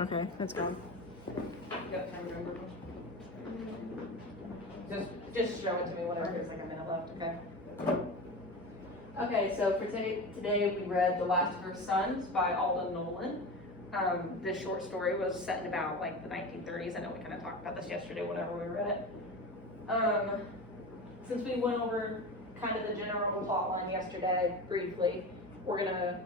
Okay, let's go. Yep, I remember. Just show it to me whenever there's like a minute left, okay? Okay, so for today we read The Last of Her Sons by Alden Nolan. This short story was set in about like the 1930s. I know we kind of talked about this yesterday whenever we read it. Since we went over kind of the general plot line yesterday briefly, we're gonna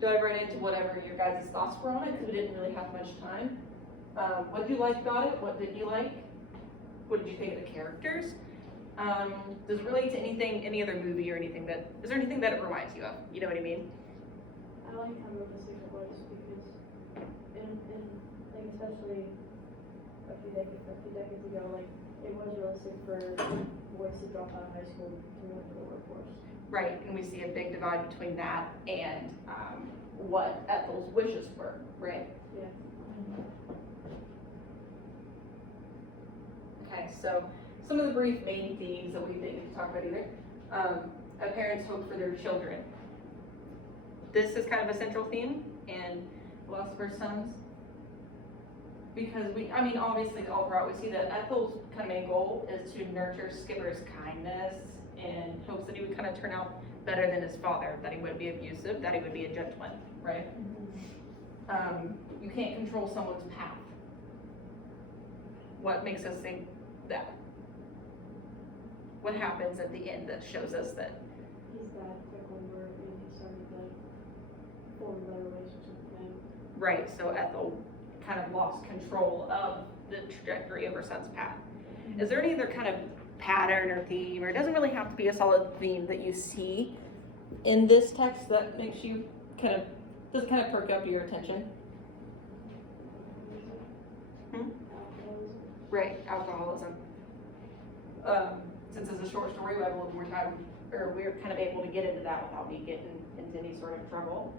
dive right into whatever your guys' thoughts were on it, because we didn't really have much time. What did you like about it? What did you like? What did you think of the characters? Does it relate to anything, any other movie or anything is there anything that it reminds you of? You know what I mean? I like how realistic it was because in like especially a few decades ago, like it was realistic for boys to drop out of high school to move into the workforce. Right, and we see a big divide between that and what Ethel's wishes were, right? Yeah. Okay, so some of the brief main themes that we didn't get to talk about either. A parent's hope for their children. This is kind of a central theme in The Last of Her Sons. Because obviously all throughout we see that Ethel's kind of main goal is to nurture Skipper's kindness in hopes that he would kind of turn out better than his father, that he wouldn't be abusive, that he would be a gentleman, right? You can't control someone's path. What makes us think that? What happens at the end that shows us that? His dad took over and he started to form a better relationship with him. Right, so Ethel kind of lost control of the trajectory of her son's path. Is there any other kind of pattern or theme, or it doesn't really have to be a solid theme, that you see in this text that makes you does kind of perk up your attention? Right, alcoholism. Since it's a short story, we have a little more time, or we're kind of able to get into that without me getting into any sort of trouble.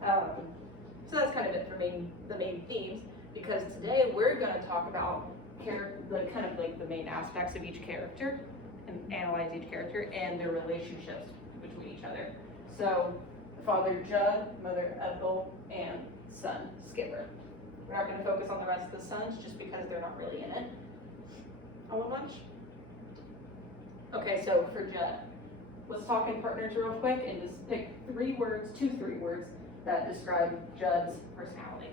So that's kind of it for the main themes, because today we're going to talk about the main aspects of each character and analyze each character and their relationships between each other. So, father Judd, mother Ethel, and son Skipper. We're not going to focus on the rest of the sons just because they're not really in it all that much. Okay, so for Judd, let's talk in partners real quick and just pick 3 words that describe Judd's personality.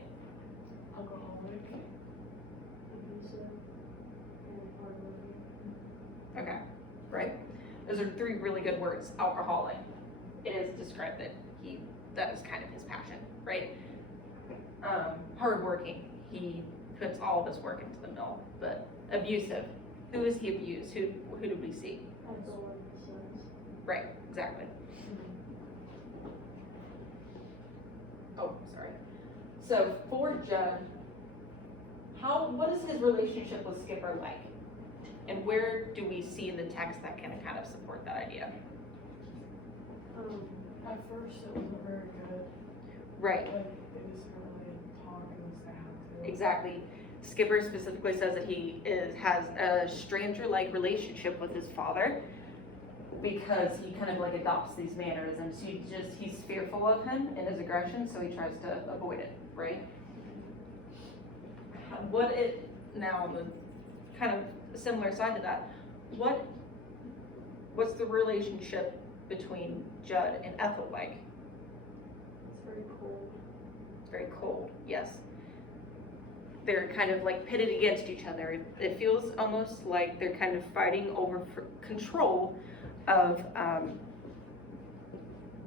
Alcoholic, abusive, and hardworking. Okay, right. Those are 3 really good words. Alcoholic. It is described that is kind of his passion, right? Hardworking. He puts all of his work into the mill. But abusive. Who is he abused? Who do we see? Ethel and the sons. Right, exactly. Oh, sorry. So for Judd, what is his relationship with Skipper like? And where do we see in the text that can kind of support that idea? At first it wasn't very good. Right, Like, they just weren't really talking as they had to. exactly. Skipper specifically says that he has a stranger-like relationship with his father because he kind of like adopts these mannerisms. He's fearful of him and his aggression, so he tries to avoid it, right? Now the kind of similar side to that, what's the relationship between Judd and Ethel like? It's very cold. It's very cold, yes. They're kind of like pitted against each other. It feels almost like they're kind of fighting over control of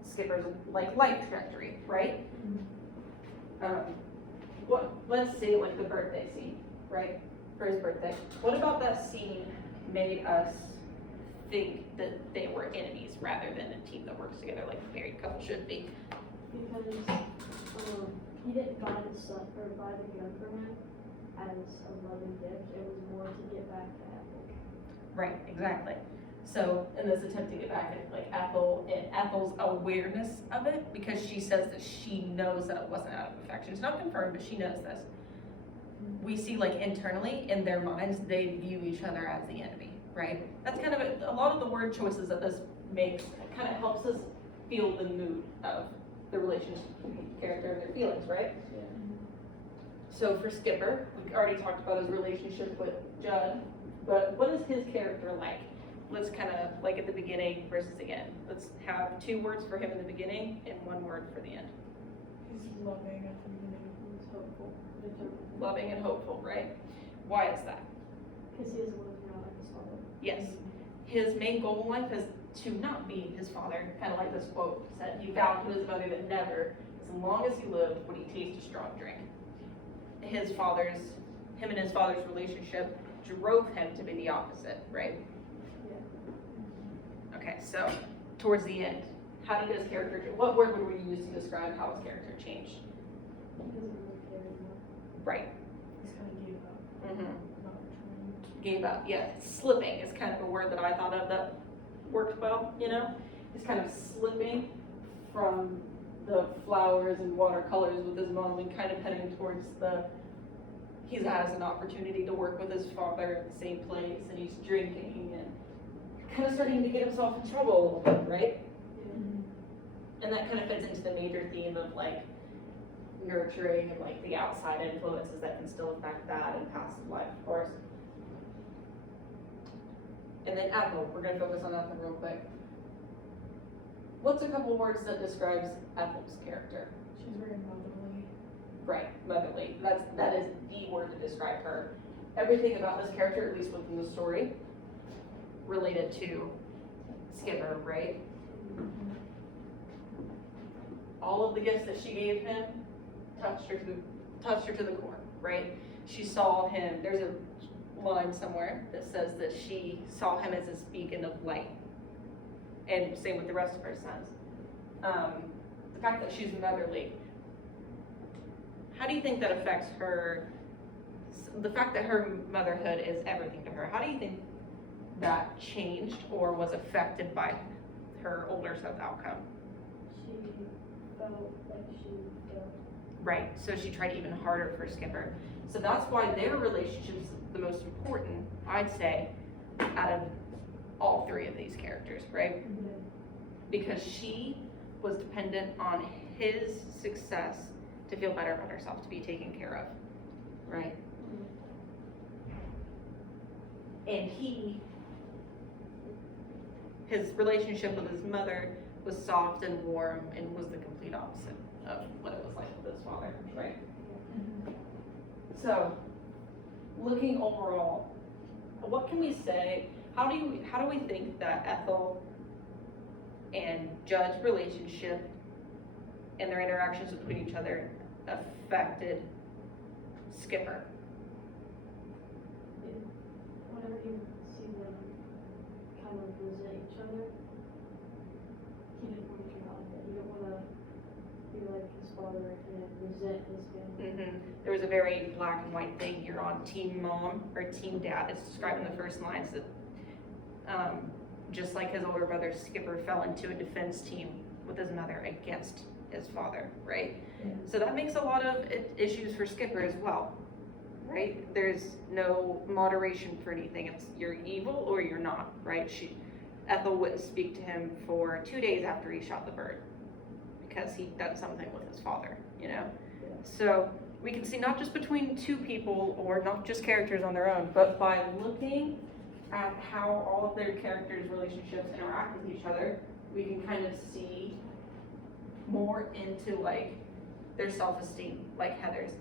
Skipper's life trajectory, right? Let's say like the birthday scene, right? For his birthday. What about that scene made us think that they were enemies rather than a team that works together like a married couple should be? Because he didn't buy the son or buy the gun for him as a loving gift. It was more to get back to Ethel. Right, exactly. So in this attempt to get back at like Ethel and Ethel's awareness of it, because she says that she knows that it wasn't out of affection. It's not confirmed, but she knows this. We see like internally in their minds, they view each other as the enemy, right? That's kind of a lot of the word choices that this makes kind of helps us feel the mood of the relationship between character and their feelings, right? So for Skipper, we already talked about his relationship with Judd, but what is his character like? Let's kind of, like at the beginning versus the end. Let's have 2 words for him in the beginning and 1 word for the end. He's loving at the beginning. He's hopeful, determined. Loving and hopeful, right? Why is that? Because he doesn't want to be out like his father. Yes. His main goal in life is to not be his father, kind of like this quote said. He vowed to his mother that never, as long as he lived, would he taste a strong drink. Him and his father's relationship drove him to be the opposite, right? Yeah. Okay, so towards the end, how did his character, what word would we use to describe how his character changed? He doesn't really care anymore. Right. He's kind of gave up, Mm-hmm. not trying. Gave up, yeah. Slipping is kind of a word that I thought of that worked well, you know? He's kind of slipping from the flowers and watercolors with his mom and kind of heading towards he has an opportunity to work with his father at the same place, and he's drinking and kind of starting to get himself in trouble a little bit, right? And that kind of fits into the major theme of like nurturing and like the outside influences that can still affect that in passive life, of course. And then Ethel, we're gonna focus on Ethel real quick. What's a couple words that describes Ethel's character? She's very motherly. Right, motherly. That is the word to describe her. Everything about this character, at least within the story, related to Skipper, right? All of the gifts that she gave him touched her to the core, right? She saw him. There's a line somewhere that says that she saw him as a beacon of light, and same with the rest of her sons. The fact that she's motherly. How do you think that affects her? The fact that her motherhood is everything to her. How do you think that changed or was affected by her older son's outcome? She felt like she failed. Right, so she tried even harder for Skipper. So that's why their relationship's the most important, I'd say, out of all 3 of these characters, right? Because she was dependent on his success to feel better about herself, to be taken care of, right? And his relationship with his mother was soft and warm and was the complete opposite of what it was like with his father, right? So, looking overall, what can we say? How do we think that Ethel and Judd's relationship and their interactions between each other affected Skipper? Whenever you see them kind of resent each other, he didn't want to turn out like that. He didn't want to be like his father and resent his family. There was a very black and white thing here on Team Mom or Team Dad. It's described in the first lines that just like his older brother, Skipper fell into a defense team with his mother against his father, right? Yeah. So that makes a lot of issues for Skipper as well, right? There's no moderation for anything. It's you're evil or you're not, right? Ethel wouldn't speak to him for 2 days after he shot the bird because he'd done something with his father, you know? Yeah. So we can see not just between 2 people or not just characters on their own, but by looking at how all of their characters' relationships interact with each other, we can kind of see more into like their self-esteem, like Heather's,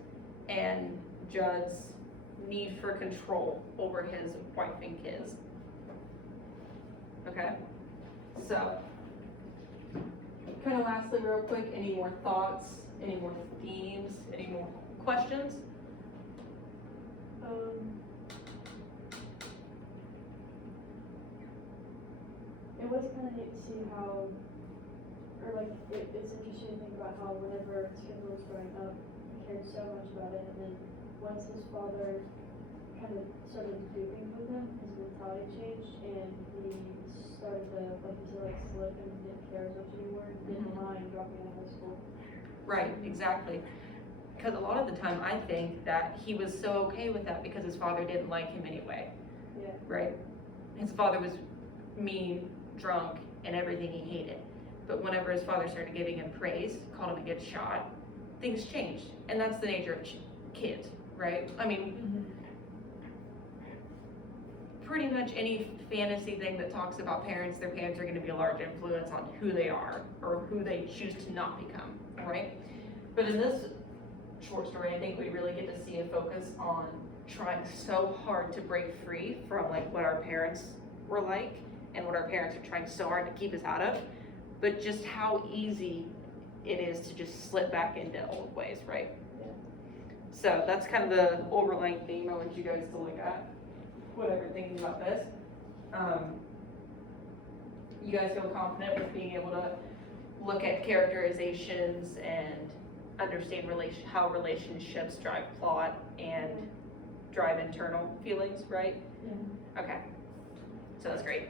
and Judd's need for control over his wife and kids. Okay? So, kind of lastly real quick, any more thoughts, any more themes, any more questions? It was kind of neat to see how, or like, it's interesting to think about how whenever Skipper was growing up, he cared so much about it, and then once his father kind of started to do things with him, his mentality changed, and he started to, like you said, like slip and didn't care as much anymore, and didn't mind dropping out of high school. Right, exactly. Because a lot of the time I think that he was so okay with that because his father didn't like him anyway, Yeah. right? His father was mean, drunk, and everything he hated. But whenever his father started giving him praise, called him a good shot, things changed. And that's the nature of kids, right? I mean, Mm-hmm. pretty much any fantasy thing that talks about parents, their parents are gonna be a large influence on who they are or who they choose to not become, right? But in this short story, I think we really get to see a focus on trying so hard to break free from like what our parents were like and what our parents are trying so hard to keep us out of, but just how easy it is to just slip back into old ways, right? Yeah. So that's kind of the overlying theme I want you guys to look at, whatever thinking about this. You guys feel confident with being able to look at characterizations and understand how relationships drive plot and drive internal feelings, right? Yeah. Okay, so that's great.